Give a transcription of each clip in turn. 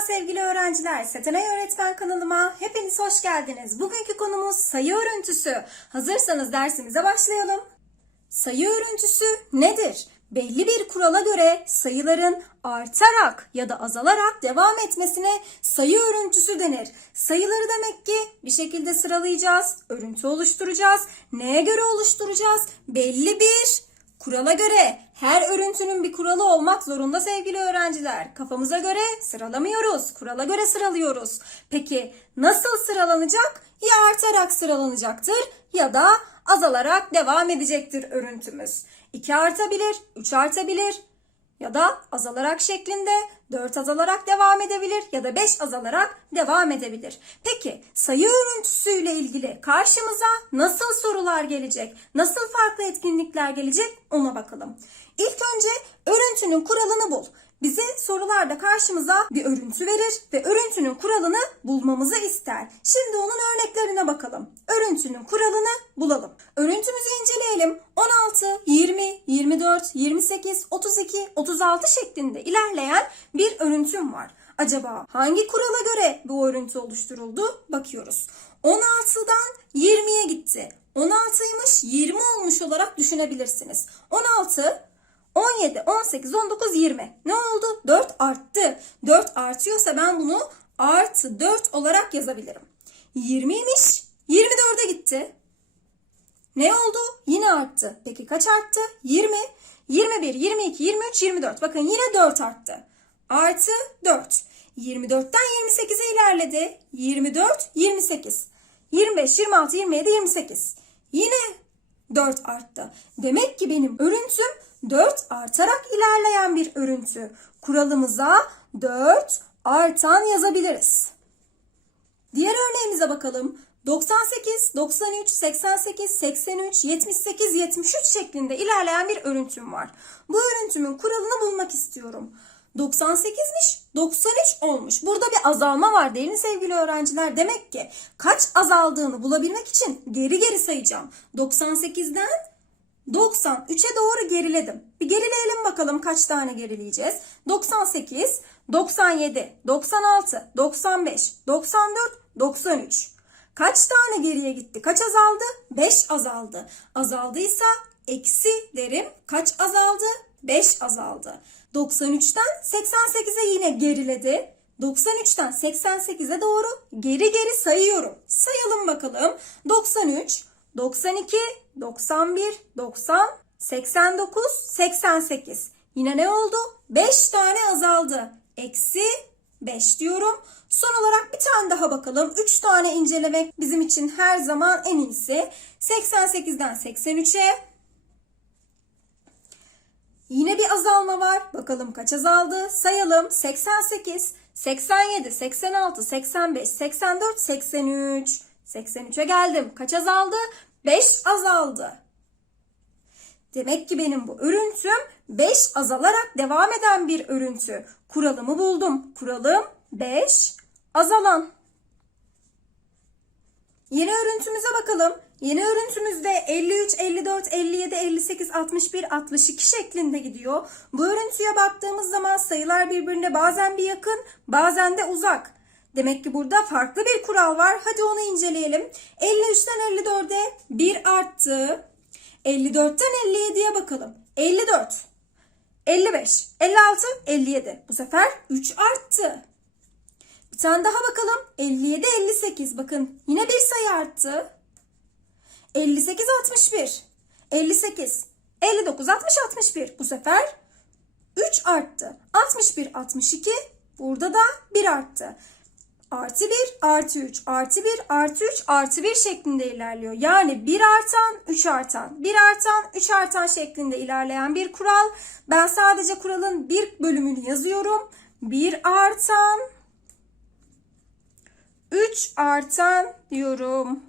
sevgili öğrenciler. Setenay Öğretmen kanalıma hepiniz hoş geldiniz. Bugünkü konumuz sayı örüntüsü. Hazırsanız dersimize başlayalım. Sayı örüntüsü nedir? Belli bir kurala göre sayıların artarak ya da azalarak devam etmesine sayı örüntüsü denir. Sayıları demek ki bir şekilde sıralayacağız, örüntü oluşturacağız. Neye göre oluşturacağız? Belli bir Kurala göre her örüntünün bir kuralı olmak zorunda sevgili öğrenciler. Kafamıza göre sıralamıyoruz. Kurala göre sıralıyoruz. Peki nasıl sıralanacak? Ya artarak sıralanacaktır ya da azalarak devam edecektir örüntümüz. 2 artabilir, 3 artabilir ya da azalarak şeklinde 4 azalarak devam edebilir ya da 5 azalarak devam edebilir. Peki sayı örüntüsüyle ilgili karşımıza nasıl sorular gelecek? Nasıl farklı etkinlikler gelecek? Ona bakalım. İlk önce örüntünün kuralını bul. Bize sorularda karşımıza bir örüntü verir ve örüntünün kuralını bulmamızı ister. Şimdi onun örneklerine bakalım. Örüntünün kuralını bulalım. Örüntümüzü inceleyelim. 16, 20, 24, 28, 32, 36 şeklinde ilerleyen bir örüntüm var. Acaba hangi kurala göre bu örüntü oluşturuldu? Bakıyoruz. 16'dan 20'ye gitti. 16'ymış 20 olmuş olarak düşünebilirsiniz. 16 17, 18, 19, 20. Ne oldu? 4 arttı. 4 artıyorsa ben bunu artı 4 olarak yazabilirim. 20'ymiş. 24'e gitti. Ne oldu? Yine arttı. Peki kaç arttı? 20, 21, 22, 23, 24. Bakın yine 4 arttı. Artı 4. 24'ten 28'e ilerledi. 24, 28. 25, 26, 27, 28. Yine 4 arttı. Demek ki benim örüntüm 4 artarak ilerleyen bir örüntü. Kuralımıza 4 artan yazabiliriz. Diğer örneğimize bakalım. 98, 93, 88, 83, 78, 73 şeklinde ilerleyen bir örüntüm var. Bu örüntümün kuralını bulmak istiyorum. 98'miş, 93 olmuş. Burada bir azalma var değil mi sevgili öğrenciler? Demek ki kaç azaldığını bulabilmek için geri geri sayacağım. 98'den 93'e doğru geriledim. Bir gerileyelim bakalım kaç tane gerileyeceğiz. 98, 97, 96, 95, 94, 93. Kaç tane geriye gitti? Kaç azaldı? 5 azaldı. Azaldıysa eksi derim. Kaç azaldı? 5 azaldı. 93'ten 88'e yine geriledi. 93'ten 88'e doğru geri geri sayıyorum. Sayalım bakalım. 93, 92, 91, 90, 89, 88. Yine ne oldu? 5 tane azaldı. Eksi 5 diyorum. Son olarak bir tane daha bakalım. 3 tane incelemek bizim için her zaman en iyisi. 88'den 83'e. Yine bir azalma var. Bakalım kaç azaldı? Sayalım. 88, 87, 86, 85, 84, 83. 83'e geldim. Kaç azaldı? 5 azaldı. Demek ki benim bu örüntüm 5 azalarak devam eden bir örüntü. Kuralımı buldum. Kuralım 5 azalan. Yeni örüntümüze bakalım. Yeni örüntümüzde 53, 54, 57, 58, 61, 62 şeklinde gidiyor. Bu örüntüye baktığımız zaman sayılar birbirine bazen bir yakın, bazen de uzak. Demek ki burada farklı bir kural var. Hadi onu inceleyelim. 53'ten 54'e 1 arttı. 54'ten 57'ye bakalım. 54, 55, 56, 57. Bu sefer 3 arttı. Bir tane daha bakalım. 57, 58. Bakın yine bir sayı arttı. 58, 61. 58, 59, 60, 61. Bu sefer 3 arttı. 61, 62. Burada da 1 arttı. Artı 1, artı 3, artı 1, artı 3, artı 1 şeklinde ilerliyor. Yani 1 artan, 3 artan, 1 artan, 3 artan şeklinde ilerleyen bir kural. Ben sadece kuralın bir bölümünü yazıyorum. 1 artan, 3 artan diyorum.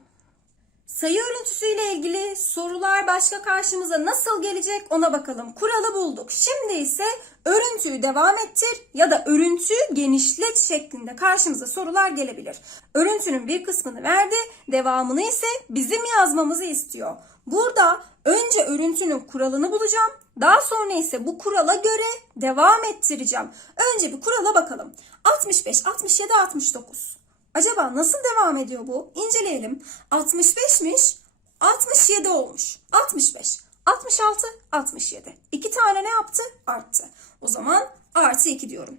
Sayı örüntüsüyle ilgili sorular başka karşımıza nasıl gelecek ona bakalım. Kuralı bulduk. Şimdi ise örüntüyü devam ettir ya da örüntüyü genişlet şeklinde karşımıza sorular gelebilir. Örüntünün bir kısmını verdi, devamını ise bizim yazmamızı istiyor. Burada Önce örüntünün kuralını bulacağım. Daha sonra ise bu kurala göre devam ettireceğim. Önce bir kurala bakalım. 65, 67, 69. Acaba nasıl devam ediyor bu? İnceleyelim. 65'miş, 67 olmuş. 65, 66, 67. İki tane ne yaptı? Arttı. O zaman artı 2 diyorum.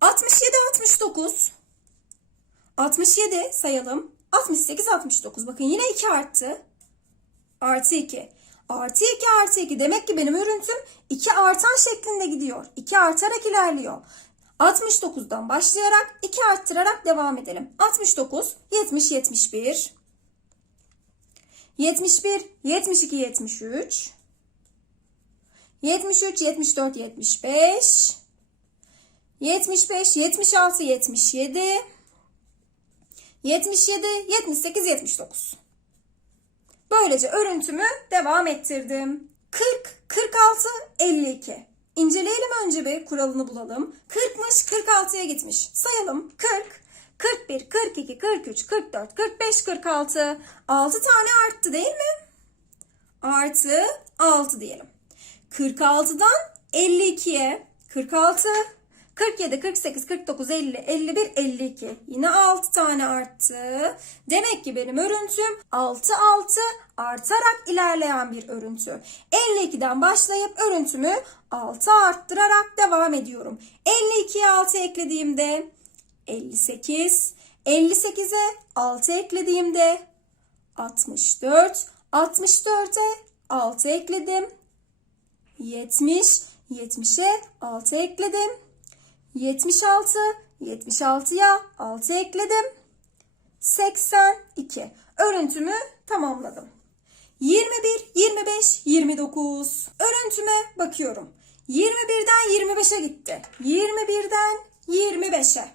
67, 69. 67 sayalım. 68, 69. Bakın yine 2 arttı. Artı 2. Artı 2 artı 2. Demek ki benim örüntüm 2 artan şeklinde gidiyor. 2 artarak ilerliyor. 69'dan başlayarak 2 arttırarak devam edelim. 69, 70, 71. 71, 72, 73. 73, 74, 75. 75, 76, 77. 77, 78, 79. Böylece örüntümü devam ettirdim. 40, 46, 52. İnceleyelim önce bir kuralını bulalım. 40'mış 46'ya gitmiş. Sayalım. 40, 41, 42, 43, 44, 45, 46. 6 tane arttı değil mi? Artı 6 diyelim. 46'dan 52'ye 46, 47, 48, 49, 50, 51, 52. Yine 6 tane arttı. Demek ki benim örüntüm 6, 6 artarak ilerleyen bir örüntü. 52'den başlayıp örüntümü 6 arttırarak devam ediyorum. 52'ye 6 eklediğimde 58, 58'e 6 eklediğimde 64, 64'e 6 ekledim. 70, 70'e 6 ekledim. 76, 76'ya 6 ekledim. 82. Örüntümü tamamladım. 21, 25, 29. Örüntüme bakıyorum. 21'den 25'e gitti. 21'den 25'e.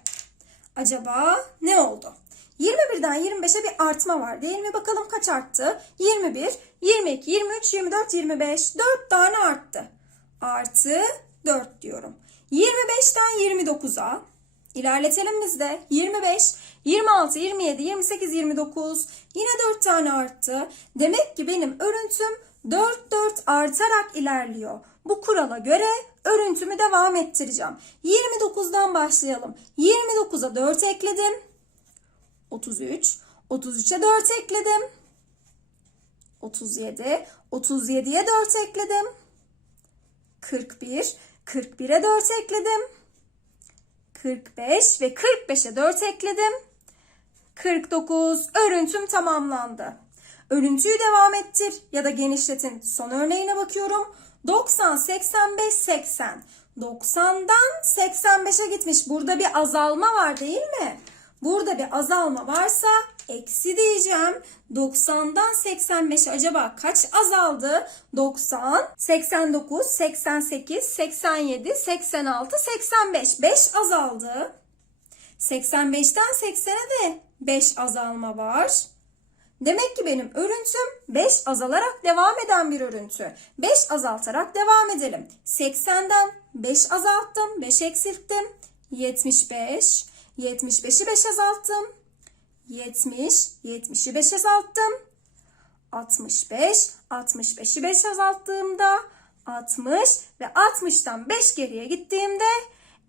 Acaba ne oldu? 21'den 25'e bir artma var değil mi? Bakalım kaç arttı? 21, 22, 23, 24, 25. 4 tane arttı. Artı 4 diyorum. 25'ten 29'a ilerletelim biz de. 25, 26, 27, 28, 29. Yine 4 tane arttı. Demek ki benim örüntüm 4 4 artarak ilerliyor. Bu kurala göre örüntümü devam ettireceğim. 29'dan başlayalım. 29'a 4 ekledim. 33. 33'e 4 ekledim. 37. 37'ye 4 ekledim. 41. 41'e 4 ekledim. 45 ve 45'e 4 ekledim. 49. Örüntüm tamamlandı. Örüntüyü devam ettir ya da genişletin. Son örneğine bakıyorum. 90, 85, 80. 90'dan 85'e gitmiş. Burada bir azalma var değil mi? Burada bir azalma varsa eksi diyeceğim. 90'dan 85 acaba kaç azaldı? 90, 89, 88, 87, 86, 85. 5 azaldı. 85'ten 80'e de 5 azalma var. Demek ki benim örüntüm 5 azalarak devam eden bir örüntü. 5 azaltarak devam edelim. 80'den 5 azalttım, 5 eksilttim. 75, 75'i 5 azalttım. 70, 70'i 5 azalttım. 65, 65'i 5 azalttığımda 60 ve 60'tan 5 geriye gittiğimde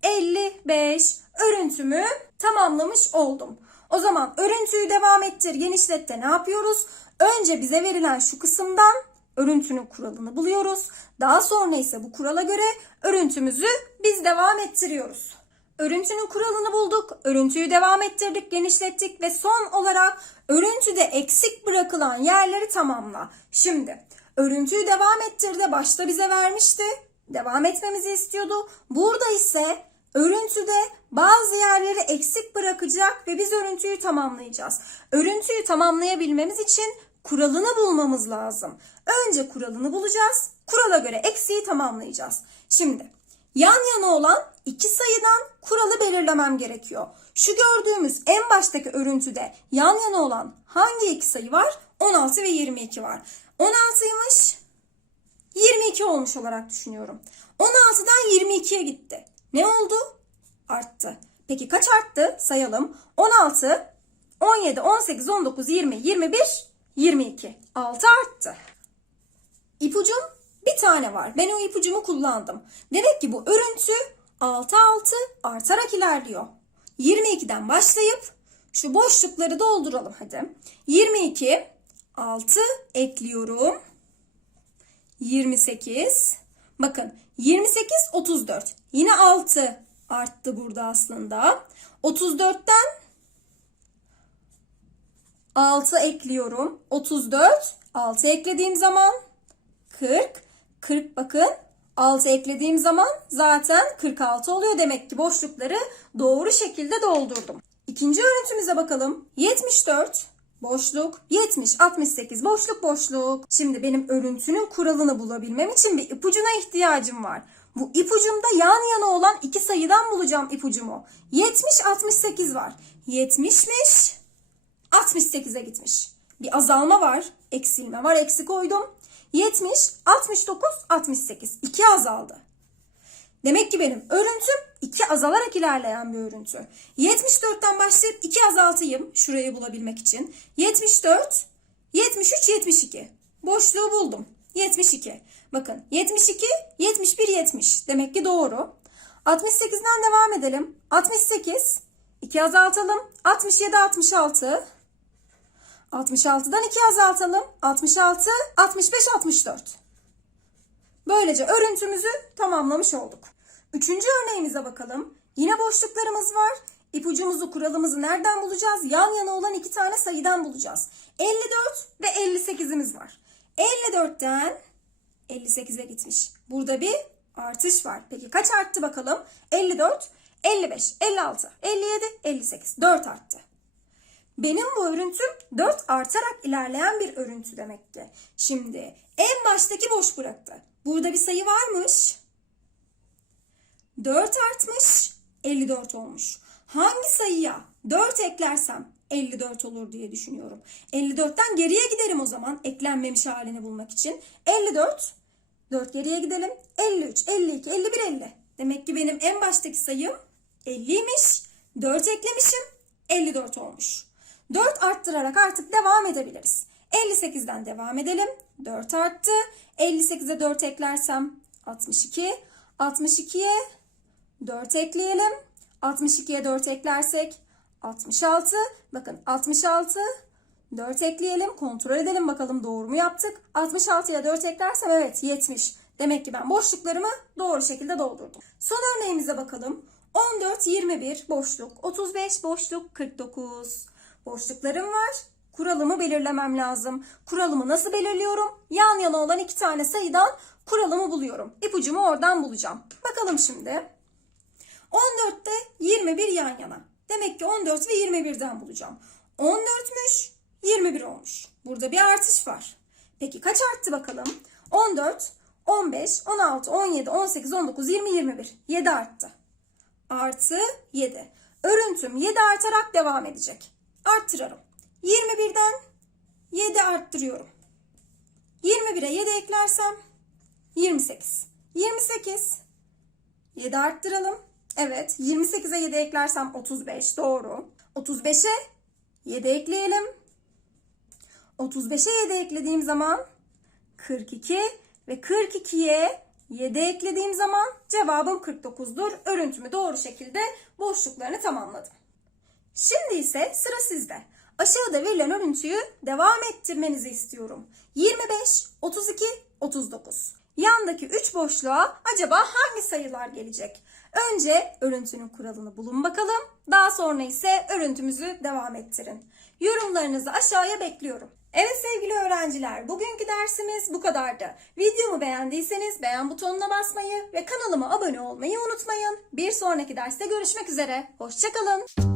55 örüntümü tamamlamış oldum. O zaman örüntüyü devam ettir, genişlet de ne yapıyoruz? Önce bize verilen şu kısımdan örüntünün kuralını buluyoruz. Daha sonra ise bu kurala göre örüntümüzü biz devam ettiriyoruz. Örüntünün kuralını bulduk, örüntüyü devam ettirdik, genişlettik ve son olarak örüntüde eksik bırakılan yerleri tamamla. Şimdi örüntüyü devam ettir de başta bize vermişti. Devam etmemizi istiyordu. Burada ise örüntüde bazı yerleri eksik bırakacak ve biz örüntüyü tamamlayacağız. Örüntüyü tamamlayabilmemiz için kuralını bulmamız lazım. Önce kuralını bulacağız. Kurala göre eksiği tamamlayacağız. Şimdi yan yana olan iki sayıdan kuralı belirlemem gerekiyor. Şu gördüğümüz en baştaki örüntüde yan yana olan hangi iki sayı var? 16 ve 22 var. 16'ymış 22 olmuş olarak düşünüyorum. 16'dan 22'ye gitti. Ne oldu? Arttı. Peki kaç arttı? Sayalım. 16, 17, 18, 19, 20, 21, 22. 6 arttı. İpucum bir tane var. Ben o ipucumu kullandım. Demek ki bu örüntü 6 6 artarak ilerliyor. 22'den başlayıp şu boşlukları dolduralım hadi. 22 6 ekliyorum. 28. Bakın 28 34. Yine 6 arttı burada aslında. 34'ten 6 ekliyorum. 34. 6 eklediğim zaman 40. 40 bakın. 6 eklediğim zaman zaten 46 oluyor. Demek ki boşlukları doğru şekilde doldurdum. İkinci örüntümüze bakalım. 74 boşluk 70 68 boşluk boşluk. Şimdi benim örüntünün kuralını bulabilmem için bir ipucuna ihtiyacım var. Bu ipucumda yan yana olan iki sayıdan bulacağım ipucumu. 70 68 var. 70'miş 68'e gitmiş. Bir azalma var, eksilme var, eksi koydum. 70, 69, 68. 2 azaldı. Demek ki benim örüntüm 2 azalarak ilerleyen bir örüntü. 74'ten başlayıp 2 azaltayım şurayı bulabilmek için. 74, 73, 72. Boşluğu buldum. 72. Bakın 72, 71, 70. Demek ki doğru. 68'den devam edelim. 68, 2 azaltalım. 67, 66. 66'dan 2 azaltalım. 66, 65, 64. Böylece örüntümüzü tamamlamış olduk. Üçüncü örneğimize bakalım. Yine boşluklarımız var. İpucumuzu, kuralımızı nereden bulacağız? Yan yana olan iki tane sayıdan bulacağız. 54 ve 58'imiz var. 54'ten 58'e gitmiş. Burada bir artış var. Peki kaç arttı bakalım? 54, 55, 56, 57, 58. 4 arttı. Benim bu örüntüm 4 artarak ilerleyen bir örüntü demek ki. Şimdi en baştaki boş bıraktı. Burada bir sayı varmış. 4 artmış, 54 olmuş. Hangi sayıya 4 eklersem 54 olur diye düşünüyorum. 54'ten geriye giderim o zaman eklenmemiş halini bulmak için. 54, 4 geriye gidelim. 53, 52, 51, 50. Demek ki benim en baştaki sayım 50'ymiş. 4 eklemişim, 54 olmuş. 4 arttırarak artık devam edebiliriz. 58'den devam edelim. 4 arttı. 58'e 4 eklersem 62. 62'ye 4 ekleyelim. 62'ye 4 eklersek 66. Bakın 66. 4 ekleyelim. Kontrol edelim bakalım doğru mu yaptık. 66'ya 4 eklersem evet 70. Demek ki ben boşluklarımı doğru şekilde doldurdum. Son örneğimize bakalım. 14, 21 boşluk, 35 boşluk, 49 boşluklarım var. Kuralımı belirlemem lazım. Kuralımı nasıl belirliyorum? Yan yana olan iki tane sayıdan kuralımı buluyorum. İpucumu oradan bulacağım. Bakalım şimdi. 14'te 21 yan yana. Demek ki 14 ve 21'den bulacağım. 14'müş, 21 olmuş. Burada bir artış var. Peki kaç arttı bakalım? 14, 15, 16, 17, 18, 19, 20, 21. 7 arttı. Artı 7. Örüntüm 7 artarak devam edecek. Arttırarım. 21'den 7 arttırıyorum. 21'e 7 eklersem 28. 28. 7 arttıralım. Evet. 28'e 7 eklersem 35. Doğru. 35'e 7 ekleyelim. 35'e 7 eklediğim zaman 42 ve 42'ye 7 eklediğim zaman cevabım 49'dur. Örüntümü doğru şekilde boşluklarını tamamladım. Şimdi ise sıra sizde. Aşağıda verilen örüntüyü devam ettirmenizi istiyorum. 25, 32, 39. Yandaki 3 boşluğa acaba hangi sayılar gelecek? Önce örüntünün kuralını bulun bakalım. Daha sonra ise örüntümüzü devam ettirin. Yorumlarınızı aşağıya bekliyorum. Evet sevgili öğrenciler, bugünkü dersimiz bu kadardı. Videomu beğendiyseniz beğen butonuna basmayı ve kanalıma abone olmayı unutmayın. Bir sonraki derste görüşmek üzere. Hoşçakalın.